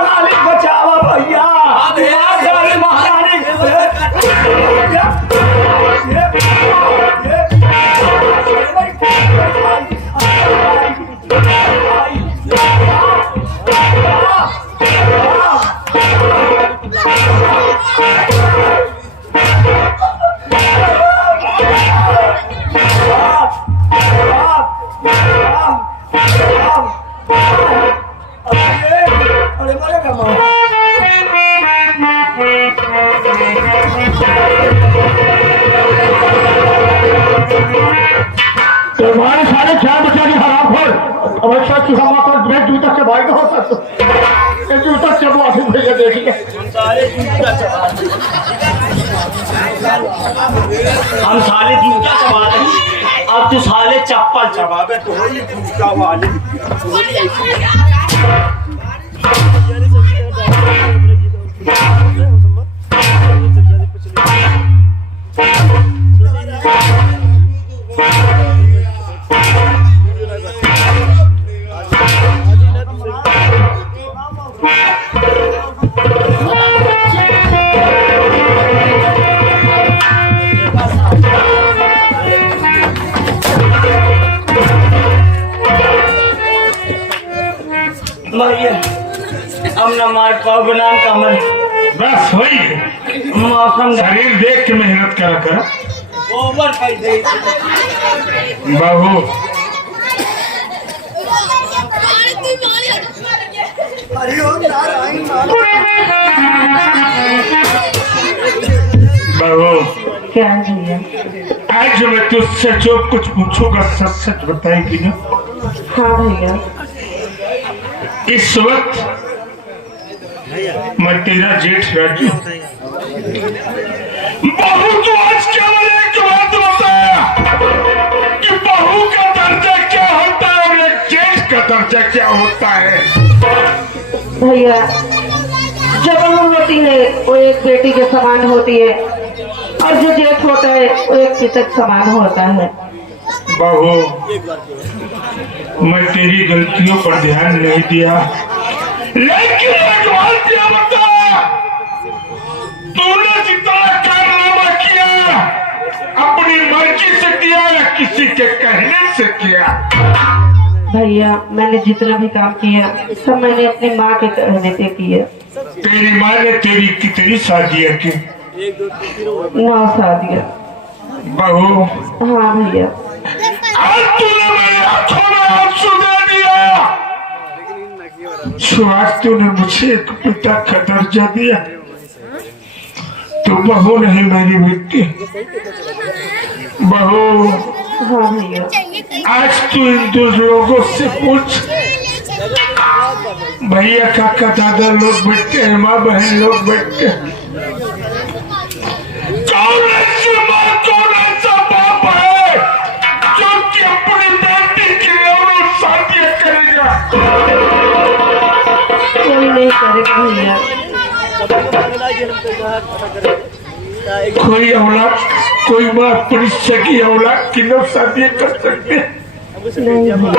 मालिक बचावा भैया महारानी तुम्हारे सारे चार बच्चे हराम हो अवश्य की हम जूता से भाई हो सकते जूता से वो आगे भैया देखिए हम साले जूता चबा रहे अब तो साले चप्पल चबावे तो जूता वाले हम नमाज गुलाम कमल बस वही मौसम शरीर देख के मेहनत करा कर ओवर कर दे बाबू बाबू क्या भैया? आज मैं तुझसे जो कुछ पूछूंगा सच सच बताएगी ना? हाँ भैया। इस वक्त मैं तेरा जेठ राजू बहू तो आज केवल एक बात बताया कि बहू का दर्जा क्या होता है और एक जेठ का दर्जा क्या होता है। भैया जो बहू होती है वो एक बेटी के समान होती है और जो जेठ होता है वो एक पिता के समान होता है। बहू मैं तेरी गलतियों पर ध्यान नहीं दिया लेकिन एक बात क्या बता तूने जितना कारनामा किया अपनी मर्जी से किया या किसी के कहने से किया? भैया मैंने जितना भी काम किया सब मैंने अपनी माँ के कहने पे किया। तेरी माँ ने तेरी कितनी शादियाँ की? 9 शादियाँ। बहू हाँ भैया। आज तूने मेरे आंखों में आंसू दे दिया आज तूने मुझे एक पिता का दर्जा दिया तो बहू नहीं मेरी बेटी। बहू हाँ भैया। आज तू इन 2 लोगों से पूछ भैया काका दादा लोग बैठते हैं माँ बहन लोग बैठते हैं कौन ऐसी माँ कौन ऐसा बाप है जो कि अपनी बेटी की नौरों शादियाँ करेगा? कोई नहीं करेगा भैया। कोई औलाद कोई माँ अपनी सगी औलाद की नौ शादियाँ कर सकते हैं? नहीं भैया।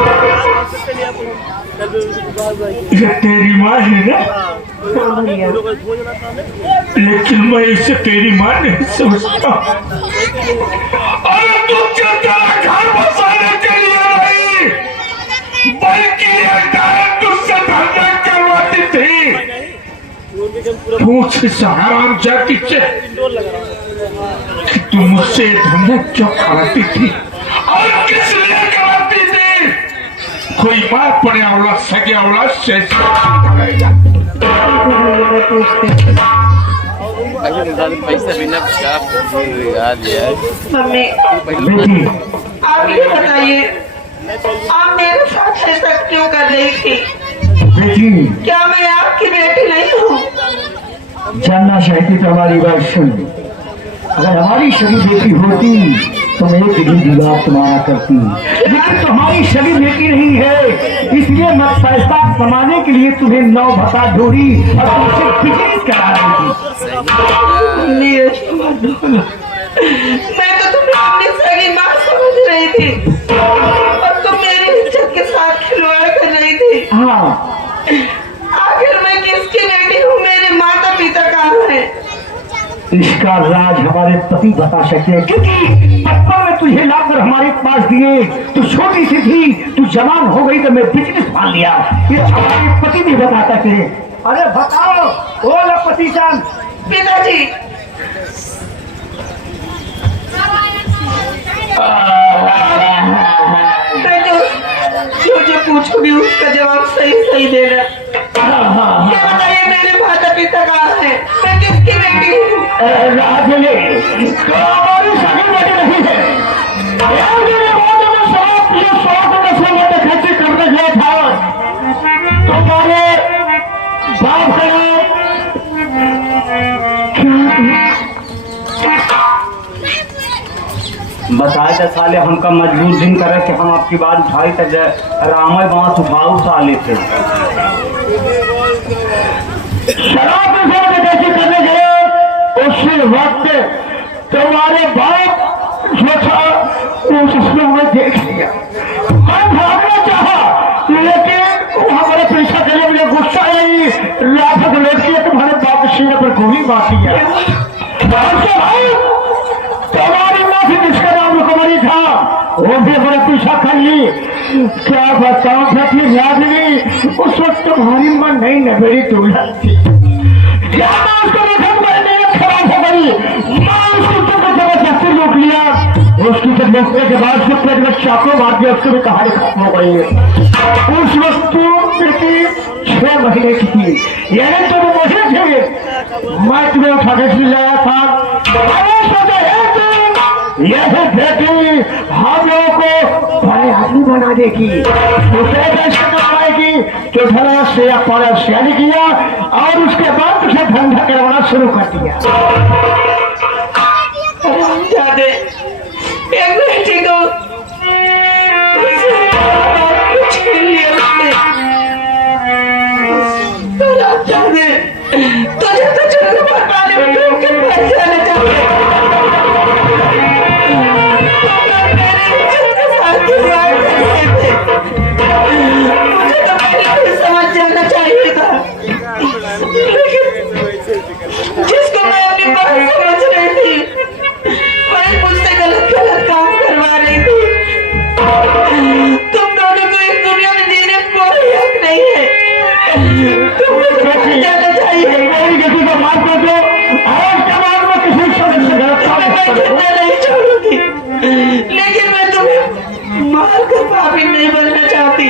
ये तेरी माँ है ना? हाँ भैया। लेकिन मैं इसे तेरी माँ नहीं समझता और तू तेरा घर बसाने के लिए नहीं बल्कि ये डायरेक्ट तुझसे धंधा करवाती थी। पूछ इस हराम जाति से कि तू मुझसे धंधा क्यों कराती थी और किस लिए कराती थी? कोई माँ अपने औलाद सगे औलाद से पैसा बिना मम्मी आप ये बताइए आप मेरे साथ ऐसा क्यों कर रही थी? क्या मैं आपकी बेटी नहीं हूँ? जानना चाहती तो हमारी बात सुन। अगर हमारी सगी बेटी होती तो मैं एक भी विवाह तुम्हारा करती लेकिन तुम्हारी सगी बेटी नहीं है इसलिए मैं पैसा कमाने के लिए तुम्हें 9 भत्ता ढूंढी और तुमसे बिजनेस करा रही थी। मैं तो तुम्हें अपनी सगी माँ समझ रही थी और तुम मेरी इज्जत के साथ खिलवाड़ कर रही थी। हाँ आखिर मैं किसकी बेटी हूँ? मेरे माता पिता कहाँ है? इसका राज हमारे पति बता सकते हैं, क्योंकि बचपन में तुझे लाकर हमारे पास दिए, तू छोटी सी थी, तू जवान हो गई तो मैं बिजनेस मान लिया, ये हमारे पति भी बता सकते हैं। अरे बताओ, बोलो पति चंद। पिताजी, मैं जो पूछूंगी उसका जवाब सही सही देना। क्या बताइए, मेरे माता पिता कहाँ है? मैं किसकी बेटी हूँ? राजले तो हमारी सगी बेटी नहीं है। ये 100 खर्चे करने गया था, तुम्हारे बाप का बताए थे साले, हमका मजबूर दिन करे कि हम आपकी बात उठाई तक रामय बांस उठाऊ साले थे। शराब कैसे करने गए उसी वक्त तुम्हारे बाप जो था उसमें मैं देख लिया, मैं भागना चाहा, लेकिन हमारे पीछा करने मुझे गुस्सा आई, लाफक लौट के तुम्हारे बाप के सीने पर गोली मार दिया। तुम्हारी माँ से जिसका नाम रुकमणी था वो भी हमारा पीछा कर ली। क्या बताऊं बेटी राजनी, उस वक्त तुम्हारी मन नहीं न मेरी दुल्हन थी। क्या मैं उसको देखा, मेरी खराब हो गई, मैं उसको जबरदस्ती रोक लिया, उसकी जब रोकने के बाद से पेट में चाकू मार दिया, उसकी भी कहानी खत्म हो गई। उस वक्त बेटी 6 महीने की थी, यानी तुम मुझे थे, मैं तुम्हें उठा के लाया था। यह बेटी हम लोगों को बड़े आदमी बना देगी, उसे कैसे करवाएगी, तो धरा से अपना शैली किया और उसके बाद उसे धंधा करवाना शुरू कर दिया। जादे एक बेटी को छीन लिया उसने। जादे तुझे तो चुनने पर पाले में के पास जाना चाहिए। मुझे तो पहले समझ जाना चाहिए था, जिसको मैं अपनी बात समझ रही थी वही मुझसे गलत काम करवा रही थी। तुम दोनों को इस दुनिया में जीने का कोई हक नहीं है, तुम्हें समझ जाना चाहिए। मेरी गति को माफ कर दो और उसके बाद मैं किसी से गलत काम नहीं छोड़ूंगी, लेकिन मैं तुम्हें मार कर पापी नहीं बनना चाहती।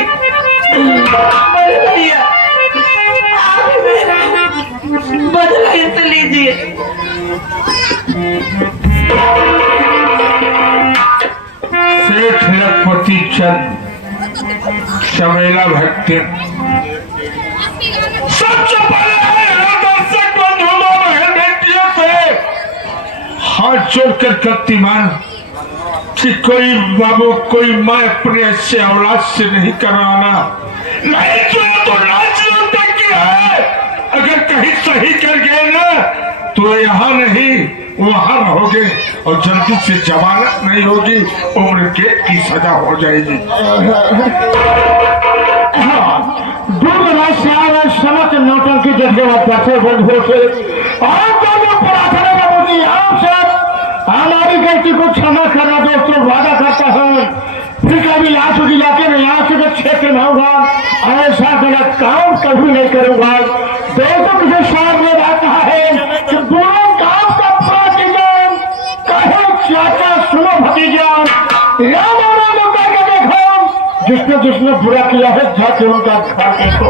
बड़े भैया, आप मेरा बदला इससे लीजिए। सेठ लखपति चंद चमेला भक्ति सबसे पहले दर्शक बंधुओं बहन बेटियों से हाथ जोड़कर करती मान कि कोई बाबू कोई मैं अपने अच्छे औलाद से नहीं करवाना, नहीं तो राजनीति तक की है। अगर कहीं सही कर गए ना तो यहाँ नहीं वहां रहोगे और जल्दी से जमानत नहीं होगी, उम्र कैद की सजा हो जाएगी। समस्त नौटंकी जगह पैसे बंद हो से और प्रार्थना करूंगी आपसे, हमारी गलती को क्षमा करना दोस्तों, वादा करता हूँ फिर कभी लाश की इलाके में यहाँ से क्षेत्र में होगा, ऐसा गलत काम कभी नहीं करूंगा। दोस्तों मुझे सामने रहता है कि बुरा काम का प्रतिजान कहे चाचा सुनो भतीजा, राम राम करके देखो, जिसने बुरा किया है जाके उनका घर देखो।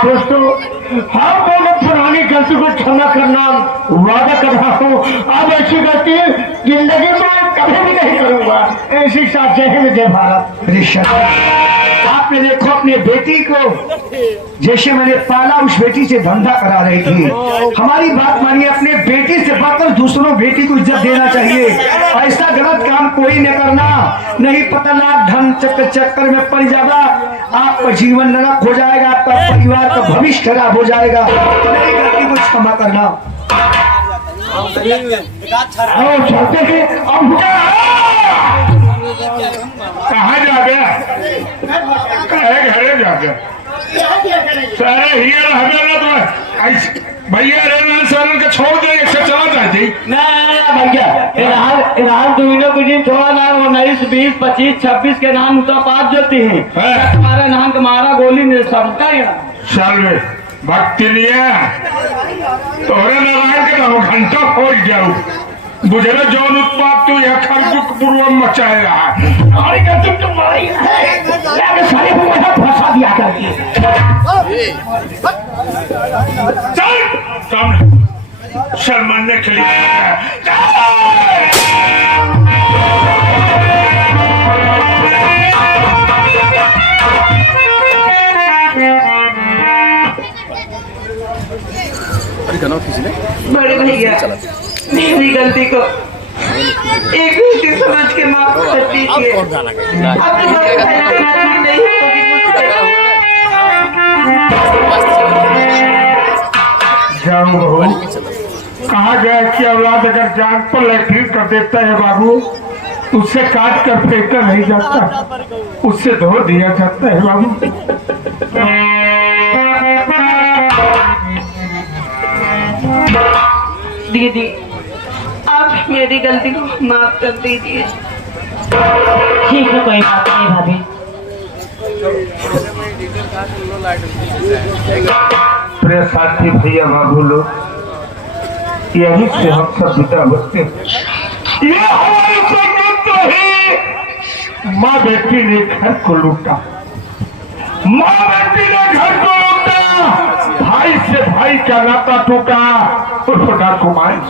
दोस्तों हम दोनों पुरानी गलती को क्षमा करना वादा कर रहा हूँ, अब ऐसी गलती जिंदगी में कभी भी नहीं करूंगा। ऐसी साथ जय हिंद जय भारत। आपने देखो अपनी बेटी को जैसे मैंने पाला उस बेटी से धंधा करा रही थी, हमारी बात मानिए, अपने बेटी से बढ़कर दूसरों बेटी को इज्जत देना चाहिए। ऐसा गलत काम कोई न करना, नहीं पता लाख धन चक्कर में पड़ जाएगा, आपका जीवन नरक हो जाएगा, आपका परिवार का भविष्य खराब हो जाएगा। मेरी गलती को क्षमा करना। चलते हैं अब कहाँ जा गया, कहे घरे जा गया। सारे हियर हमें ना तो ऐसे भैया रेलवे सालन के छोड़ दे इससे चला जाती ना भैया इनाम दुनिया कुछ दिन थोड़ा ना 19 20 25 26 के नाम तो पाँच जोती है तुम्हारा नाम तुम्हारा गोली नहीं सबका ही चल में भक्ति लिया तोरे नारायण के नाम घंटा खोज जाऊ बुझे जौन उत्पाद तू यह खर्जुक पूर्व मचाए रहा अरे क्या तुम तुम्हारी है सारे फंसा दिया करके चल सामने सलमान ने खिली बड़े भैया मेरी गलती को एक गलती समझ के माफ कर दीजिए। अब तो नहीं होगी जाओ बहू कहा गया कि औलाद अगर जान पर लैट्रिन कर देता है बाबू उससे काट कर फेंका नहीं जाता उससे धो दिया जाता है बाबू। दीदी आप मेरी गलती को माफ कर दीजिए। ठीक है कोई बात नहीं भाभी। प्रिय साथी भैया बाबू लोग यही से हम सब विदा होते हैं। ये हमारी संगत है माँ बेटी ने घर को लूटा माँ बेटी ने घर को लूटा भाई से भाई का नाता टूटा उस डॉक्यूमेंट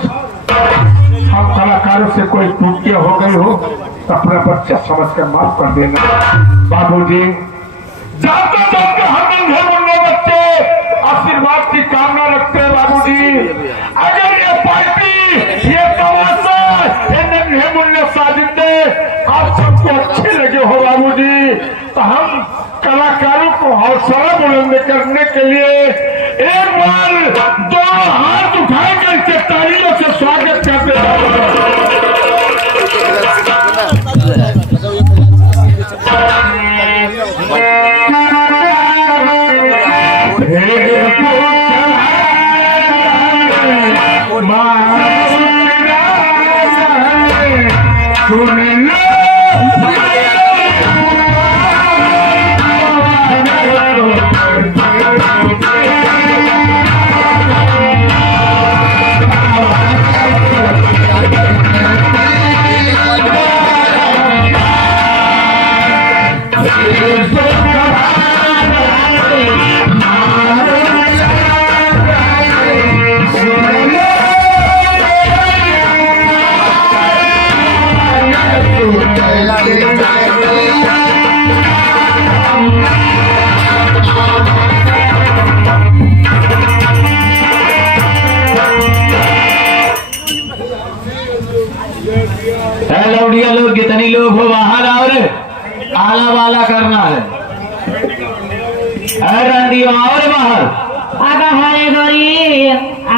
हम कलाकारों से कोई त्रुटियां हो गई हो तो अपना बच्चा समझ कर माफ कर देना बाबूजी। जाते जाते हम नन्हे मुन्ने बच्चे आशीर्वाद की कामना रखते हैं बाबूजी। अगर ये पार्टी ये तमाशा ये नन्हे मुन्ने साजिंदे आप सबको अच्छे लगे हो बाबूजी तो हम कलाकारों को हौसला बुलंद करने के लिए एक बार दो हाथ उठाकर इसके तालियों से स्वागत करते हैं। लौड़िया लोग कितनी लोग हो बाहर आओ रे आला वाला करना है रंडियो और बाहर अगर हरे गरीब